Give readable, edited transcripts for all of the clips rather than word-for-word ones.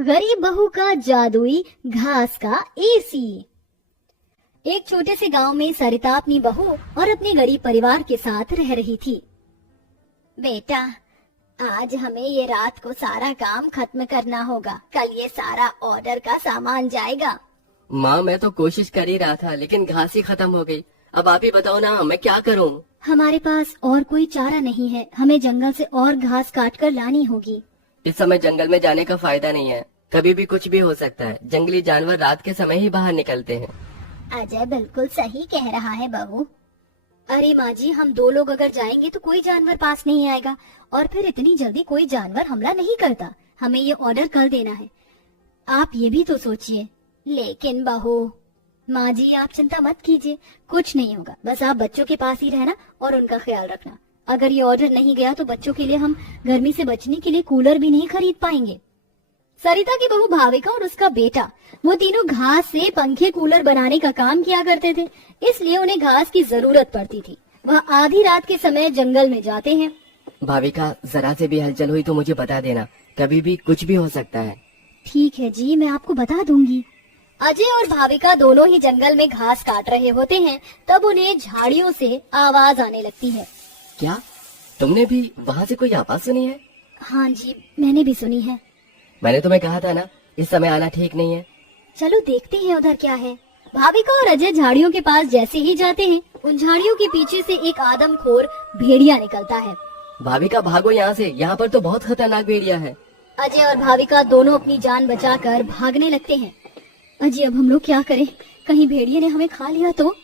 गरीब बहू का जादुई घास का एसी। एक छोटे से गांव में सरिता अपनी बहू और अपने गरीब परिवार के साथ रह रही थी। बेटा, आज हमें ये रात को सारा काम खत्म करना होगा, कल ये सारा ऑर्डर का सामान जाएगा। माँ, मैं तो कोशिश कर ही रहा था लेकिन घास ही खत्म हो गई। अब आप ही बताओ ना, मैं क्या करूँ? हमारे पास और कोई चारा नहीं है, हमें जंगल से और घास काट कर लानी होगी। इस समय जंगल में जाने का फायदा नहीं है, कभी भी कुछ भी हो सकता है। जंगली जानवर रात के समय ही बाहर निकलते हैं। अजय बिल्कुल सही कह रहा है बहू। अरे माँ जी, हम दो लोग अगर जाएंगे तो कोई जानवर पास नहीं आएगा, और फिर इतनी जल्दी कोई जानवर हमला नहीं करता। हमें ये ऑर्डर कर देना है, आप ये भी तो सोचिए। लेकिन बहू। माँ जी, आप चिंता मत कीजिए, कुछ नहीं होगा, बस आप बच्चों के पास ही रहना और उनका ख्याल रखना। अगर ये ऑर्डर नहीं गया तो बच्चों के लिए हम गर्मी से बचने के लिए कूलर भी नहीं खरीद पाएंगे। सरिता की बहू भाविका और उसका बेटा, वो तीनों घास से पंखे कूलर बनाने का काम किया करते थे, इसलिए उन्हें घास की जरूरत पड़ती थी। वह आधी रात के समय जंगल में जाते हैं। भाविका, जरा से भी हलचल हुई तो मुझे बता देना, कभी भी कुछ भी हो सकता है। ठीक है जी, मैं आपको बता दूंगी। अजय और भाविका दोनों ही जंगल में घास काट रहे होते हैं, तब उन्हें झाड़ियों से आवाज आने लगती है। क्या तुमने भी वहाँ से कोई आवाज सुनी है? हाँ जी, मैंने भी सुनी है। मैंने तुम्हें कहा था ना, इस समय आना ठीक नहीं है। चलो देखते हैं उधर क्या है। भाविका और अजय झाड़ियों के पास जैसे ही जाते हैं, उन झाड़ियों के पीछे से एक आदमखोर भेड़िया निकलता है। भाविका, भागो यहाँ से, यहाँ पर तो बहुत खतरनाक भेड़िया है। अजय और भाविका दोनों अपनी जान बचाकर भागने लगते हैं। अजय, अब हम लोग क्या करें? कहीं भेड़िए ने हमें खा लिया तो?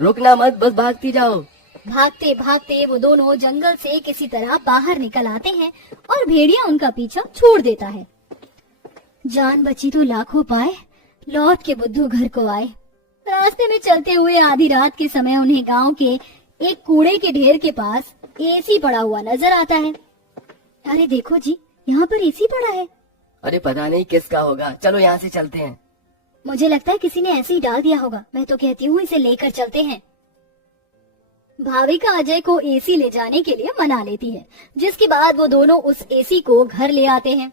रुकना मत, बस भागती जाओ। भागते भागते वो दोनों जंगल से किसी तरह बाहर निकल आते हैं और भेड़िया उनका पीछा छोड़ देता है। जान बची तो लाखों पाए, लौट के बुद्धू घर को आए। रास्ते में चलते हुए आधी रात के समय उन्हें गांव के एक कूड़े के ढेर के पास एसी पड़ा हुआ नजर आता है। अरे देखो जी, यहाँ पर एसी पड़ा है। अरे पता नहीं किसका होगा, चलो यहाँ से चलते हैं। मुझे लगता है किसी ने ऐसे ही डाल दिया होगा। मैं तो कहती हूँ इसे लेकर चलते हैं। भाविका अजय को एसी ले जाने के लिए मना लेती है, जिसके बाद वो दोनों उस एसी को घर ले आते हैं।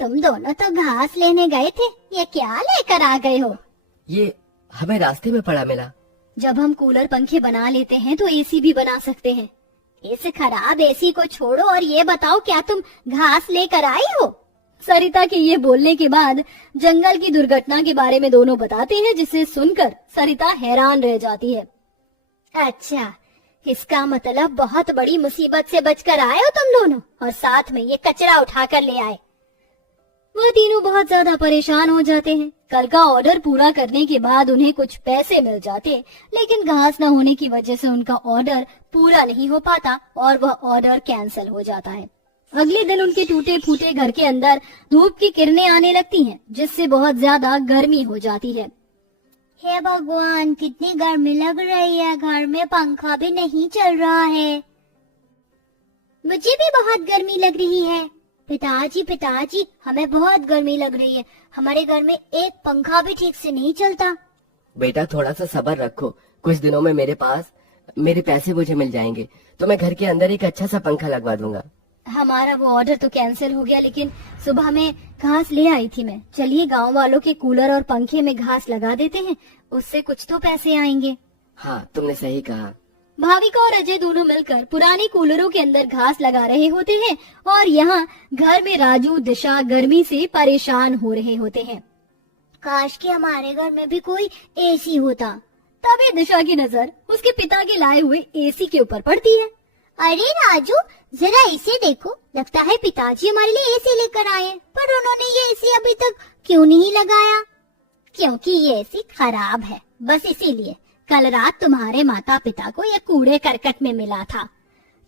तुम दोनों तो घास लेने गए थे, ये क्या लेकर आ गए हो? ये हमें रास्ते में पड़ा मिला। जब हम कूलर पंखे बना लेते हैं तो एसी भी बना सकते हैं। इस खराब एसी को छोड़ो और ये बताओ, क्या तुम घास लेकर आई हो? सरिता के ये बोलने के बाद जंगल की दुर्घटना के बारे में दोनों बताते हैं, जिसे सुनकर सरिता हैरान रह जाती है। अच्छा, इसका मतलब बहुत बड़ी मुसीबत से बचकर आए हो तुम दोनों, और साथ में ये कचरा उठाकर ले आए। वह तीनों बहुत ज्यादा परेशान हो जाते हैं। कल का ऑर्डर पूरा करने के बाद उन्हें कुछ पैसे मिल जाते, लेकिन घास न होने की वजह से उनका ऑर्डर पूरा नहीं हो पाता और वह ऑर्डर कैंसिल हो जाता है। अगले दिन उनके टूटे फूटे घर के अंदर धूप की किरणें आने लगती हैं, जिससे बहुत ज्यादा गर्मी हो जाती है। हे भगवान, कितनी गर्मी लग रही है, घर में पंखा भी नहीं चल रहा है। मुझे भी बहुत गर्मी लग रही है। पिताजी, हमें बहुत गर्मी लग रही है। हमारे घर में एक पंखा भी ठीक से नहीं चलता। बेटा, थोड़ा सा सब्र रखो, कुछ दिनों में मेरे पैसे मुझे मिल जाएंगे तो मैं घर के अंदर एक अच्छा सा पंखा लगवा दूंगा। हमारा वो ऑर्डर तो कैंसिल हो गया, लेकिन सुबह में घास ले आई थी मैं। चलिए गांव वालों के कूलर और पंखे में घास लगा देते हैं, उससे कुछ तो पैसे आएंगे। हाँ, तुमने सही कहा। भाविका और अजय दोनों मिलकर पुराने कूलरों के अंदर घास लगा रहे होते हैं और यहाँ घर में राजू दिशा गर्मी से परेशान हो रहे होते हैं। काश कि हमारे घर में भी कोई एसी होता। तभी दिशा की नजर उसके पिता के लाए हुए एसी के ऊपर पड़ती है। अरे राजू, जरा इसे देखो, लगता है पिताजी हमारे लिए एसी लेकर आए हैं, पर उन्होंने ये एसी अभी तक क्यों नहीं लगाया? क्योंकि ये एसी खराब है, बस इसीलिए। कल रात तुम्हारे माता पिता को ये कूड़े करकट में मिला था।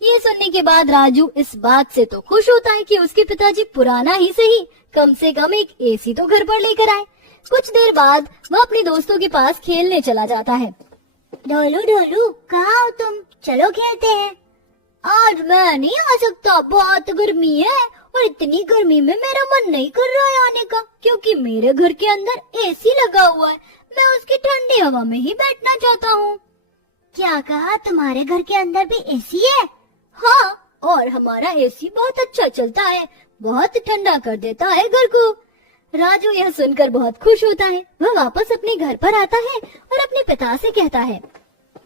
ये सुनने के बाद राजू इस बात से तो खुश होता है कि उसके पिताजी पुराना ही सही, कम से कम एक एसी तो घर पर लेकर आए। कुछ देर बाद वह अपने दोस्तों के पास खेलने चला जाता है। ढोलू, कहाँ हो तुम? चलो खेलते हैं। आज मैं नहीं आ सकता, बहुत गर्मी है, और इतनी गर्मी में मेरा मन नहीं कर रहा है आने का, क्योंकि मेरे घर के अंदर एसी लगा हुआ है। मैं उसकी ठंडी हवा में ही बैठना चाहता हूँ। क्या कहा? तुम्हारे घर के अंदर भी एसी है? हाँ, और हमारा एसी बहुत अच्छा चलता है, बहुत ठंडा कर देता है घर को। राजू यह सुनकर बहुत खुश होता है। वह वापस अपने घर पर आता है और अपने पिता से कहता है,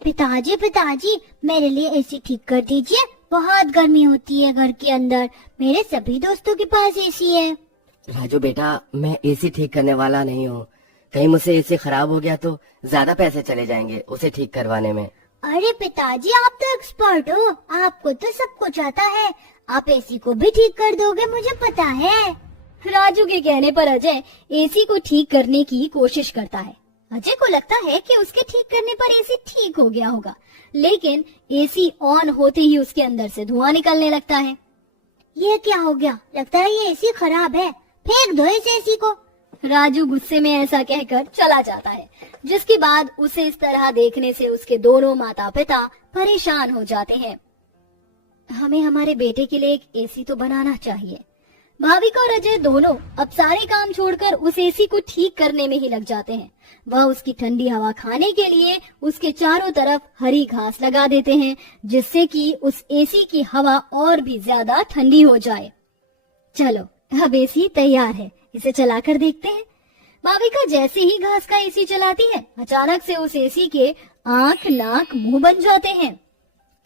पिताजी मेरे लिए एसी ठीक कर दीजिए, बहुत गर्मी होती है घर के अंदर, मेरे सभी दोस्तों के पास एसी है। राजू बेटा, मैं एसी ठीक करने वाला नहीं हूँ। कहीं मुझसे एसी खराब हो गया तो ज्यादा पैसे चले जाएंगे उसे ठीक करवाने में। अरे पिताजी, आप तो एक्सपर्ट हो, आपको तो सब कुछ आता है, आप एसी को भी ठीक कर दोगे, मुझे पता है। राजू के कहने पर अजय एसी को ठीक करने की कोशिश करता है। अजय को लगता है कि उसके ठीक करने पर एसी ठीक हो गया होगा, लेकिन एसी ऑन होते ही उसके अंदर से धुआं निकलने लगता है। ये क्या हो गया? लगता है ये एसी खराब है, फेंक दो इस एसी को। राजू गुस्से में ऐसा कहकर चला जाता है, जिसके बाद उसे इस तरह देखने से उसके दोनों माता पिता परेशान हो जाते हैं। हमें हमारे बेटे के लिए एक एसी तो बनाना चाहिए। भाविका और अजय दोनों अब सारे काम छोड़कर उस एसी को ठीक करने में ही लग जाते हैं। वह उसकी ठंडी हवा खाने के लिए उसके चारों तरफ हरी घास लगा देते हैं, जिससे कि उस एसी की हवा और भी ज्यादा ठंडी हो जाए। चलो, अब एसी तैयार है, इसे चलाकर देखते हैं। भाविका जैसे ही घास का एसी चलाती है, अचानक से उस एसी के आंख, नाक, मुंह बन जाते हैं।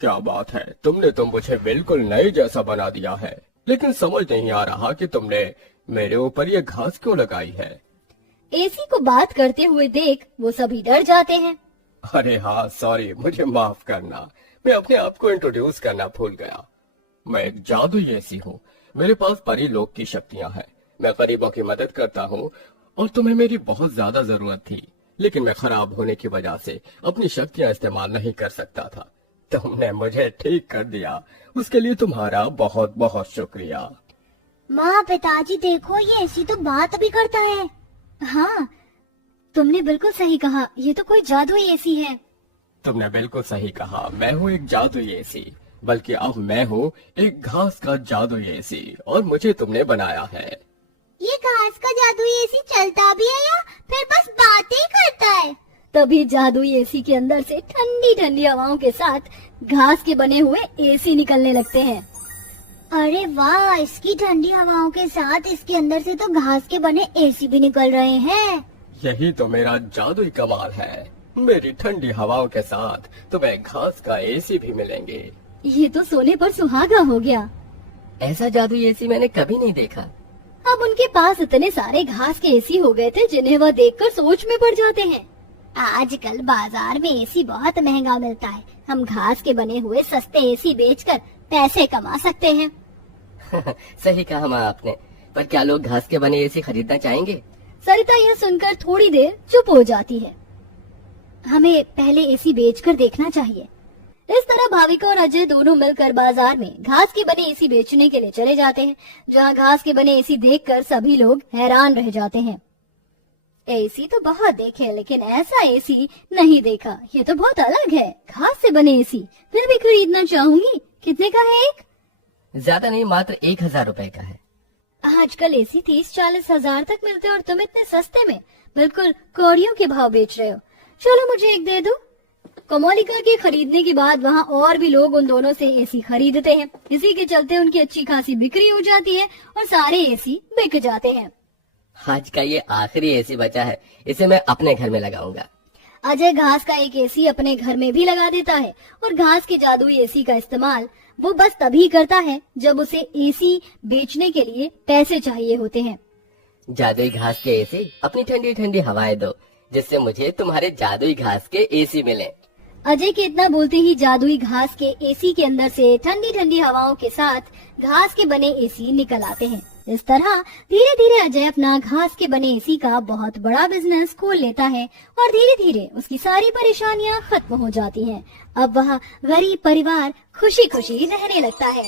क्या बात है, तुमने तो मुझे बिल्कुल नए जैसा बना दिया है, लेकिन समझ नहीं आ रहा कि तुमने मेरे ऊपर ये घास क्यों लगाई है। एसी को बात करते हुए देख वो सभी डर जाते हैं। अरे हाँ, सॉरी, मुझे माफ करना, मैं अपने आप को इंट्रोड्यूस करना भूल गया। मैं एक जादुई एसी हूँ, मेरे पास परी लोक की शक्तियाँ हैं, मैं गरीबों की मदद करता हूँ और तुम्हें मेरी बहुत ज्यादा जरूरत थी, लेकिन मैं खराब होने की वजह से अपनी शक्तियाँ इस्तेमाल नहीं कर सकता था। तुमने मुझे ठीक कर दिया, उसके लिए तुम्हारा बहुत बहुत शुक्रिया। माँ, पिताजी देखो, ये एसी तो बात भी करता है। हाँ, तुमने बिल्कुल सही कहा, ये तो कोई जादुई एसी है। तुमने बिल्कुल सही कहा, मैं हूँ एक जादुई एसी, बल्कि अब मैं हूँ एक घास का जादुई एसी और मुझे तुमने बनाया है। ये घास का जादुई एसी चलता भी है या फिर बस बातें ही करता है? तभी जादुई एसी के अंदर से ठंडी ठंडी हवाओं के साथ घास के बने हुए एसी निकलने लगते हैं। अरे वाह, इसकी ठंडी हवाओं के साथ इसके अंदर से तो घास के बने एसी भी निकल रहे हैं। यही तो मेरा जादुई कमाल है, मेरी ठंडी हवाओं के साथ तुम्हें घास का एसी भी मिलेंगे। ये तो सोने पर सुहागा हो गया। ऐसा जादुई एसी मैंने कभी नहीं देखा। अब उनके पास इतने सारे घास के एसी हो गए थे जिन्हें वह देखकर सोच में पड़ जाते हैं। आजकल बाजार में एसी बहुत महंगा मिलता है, हम घास के बने हुए सस्ते एसी बेचकर पैसे कमा सकते हैं। सही कहा माँ आपने, पर क्या लोग घास के बने एसी खरीदना चाहेंगे? सरिता यह सुनकर थोड़ी देर चुप हो जाती है। हमें पहले एसी बेचकर देखना चाहिए। इस तरह भाविका और अजय दोनों मिलकर बाजार में घास के बने एसी बेचने के लिए चले जाते हैं, जहाँ घास के बने एसी देखकर सभी लोग हैरान रह जाते हैं। एसी तो बहुत देखे, लेकिन ऐसा एसी नहीं देखा, ये तो बहुत अलग है। घास से बने एसी, फिर भी खरीदना चाहूंगी। कितने का है एक? ज्यादा नहीं, मात्र 1000 रुपए का है। आजकल एसी 30-40 हजार तक मिलते हैं और तुम इतने सस्ते में बिल्कुल कौड़ियों के भाव बेच रहे हो। चलो मुझे एक दे दो। कमोलिका के खरीदने के बाद वहाँ और भी लोग उन दोनों से एसी खरीदते हैं। इसी के चलते उनकी अच्छी खासी बिक्री हो जाती है और सारे एसी बिक जाते हैं। आज का ये आखिरी एसी बचा है, इसे मैं अपने घर में लगाऊंगा। अजय घास का एक एसी अपने घर में भी लगा देता है और घास के जादुई एसी का इस्तेमाल वो बस तभी करता है जब उसे एसी बेचने के लिए पैसे चाहिए होते हैं। जादुई घास के एसी, अपनी ठंडी ठंडी हवाएं दो, जिससे मुझे तुम्हारे जादुई घास के एसी मिले। अजय के इतना बोलते ही जादुई घास के एसी के अंदर से ठंडी ठंडी हवाओं के साथ घास के बने एसी निकल आते हैं। इस तरह धीरे धीरे अजय अपना घास के बने एसी का बहुत बड़ा बिजनेस खोल लेता है और धीरे धीरे उसकी सारी परेशानियां खत्म हो जाती हैं। अब वह गरीब परिवार खुशी खुशी रहने लगता है।